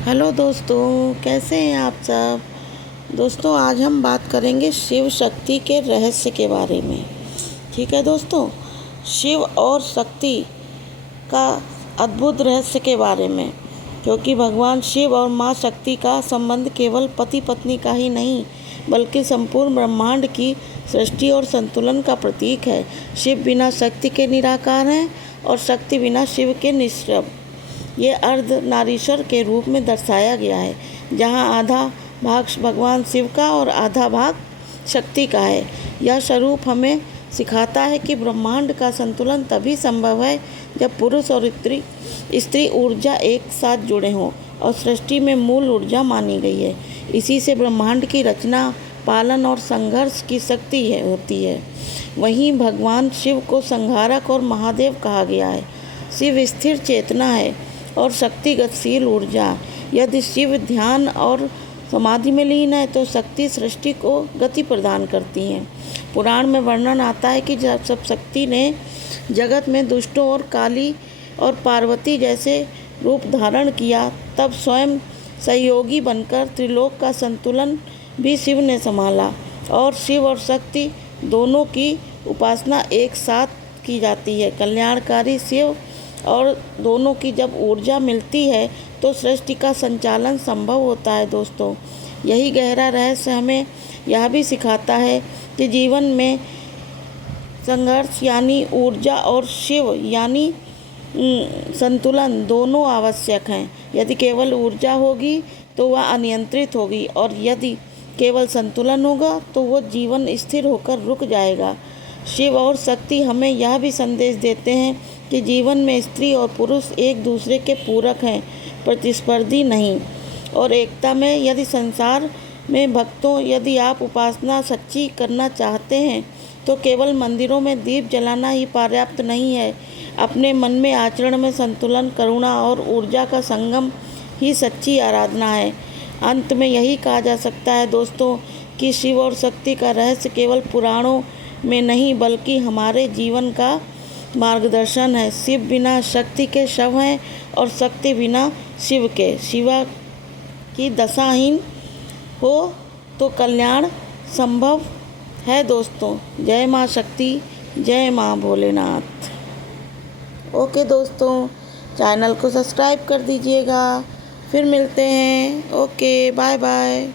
Hello दोस्तों, कैसे हैं आप सब। दोस्तों, आज हम बात करेंगे शिव शक्ति के रहस्य के बारे में। ठीक है दोस्तों, शिव और शक्ति का अद्भुत रहस्य के बारे में, क्योंकि भगवान शिव और माँ शक्ति का संबंध केवल पति पत्नी का ही नहीं बल्कि संपूर्ण ब्रह्मांड की सृष्टि और संतुलन का प्रतीक है। शिव बिना शक्ति के निराकार हैं और शक्ति बिना शिव के निष्प्रभ। ये अर्ध नारीश्वर के रूप में दर्शाया गया है, जहाँ आधा भाग भगवान शिव का और आधा भाग शक्ति का है। यह स्वरूप हमें सिखाता है कि ब्रह्मांड का संतुलन तभी संभव है जब पुरुष और स्त्री ऊर्जा एक साथ जुड़े हों और सृष्टि में मूल ऊर्जा मानी गई है। इसी से ब्रह्मांड की रचना, पालन और संघर्ष की शक्ति होती है। वहीं भगवान शिव को संहारक और महादेव कहा गया है। शिव स्थिर चेतना है और शक्ति गतिशील ऊर्जा। यदि शिव ध्यान और समाधि में लीन है तो शक्ति सृष्टि को गति प्रदान करती है। पुराण में वर्णन आता है कि जब शक्ति ने जगत में दुष्टों और काली और पार्वती जैसे रूप धारण किया, तब स्वयं सहयोगी बनकर त्रिलोक का संतुलन भी शिव ने संभाला। और शिव और शक्ति दोनों की उपासना एक साथ की जाती है। कल्याणकारी शिव और दोनों की जब ऊर्जा मिलती है तो सृष्टि का संचालन संभव होता है। दोस्तों, यही गहरा रहस्य हमें यह भी सिखाता है कि जीवन में संघर्ष यानी ऊर्जा और शिव यानी संतुलन दोनों आवश्यक हैं। यदि केवल ऊर्जा होगी तो वह अनियंत्रित होगी, और यदि केवल संतुलन होगा तो वह जीवन स्थिर होकर रुक जाएगा। शिव और शक्ति हमें यह भी संदेश देते हैं कि जीवन में स्त्री और पुरुष एक दूसरे के पूरक हैं, प्रतिस्पर्धी नहीं। और एकता में यदि संसार में भक्तों, यदि आप उपासना सच्ची करना चाहते हैं तो केवल मंदिरों में दीप जलाना ही पर्याप्त नहीं है। अपने मन में, आचरण में संतुलन, करुणा और ऊर्जा का संगम ही सच्ची आराधना है। अंत में यही कहा जा सकता है दोस्तों कि शिव और शक्ति का रहस्य केवल पुराणों में नहीं बल्कि हमारे जीवन का मार्गदर्शन है। शिव बिना शक्ति के शव हैं और शक्ति बिना शिव के। शिवा की दशाहीन हो तो कल्याण संभव है। दोस्तों, जय माँ शक्ति, जय माँ भोलेनाथ। ओके दोस्तों, चैनल को सब्सक्राइब कर दीजिएगा। फिर मिलते हैं। Okay, bye bye.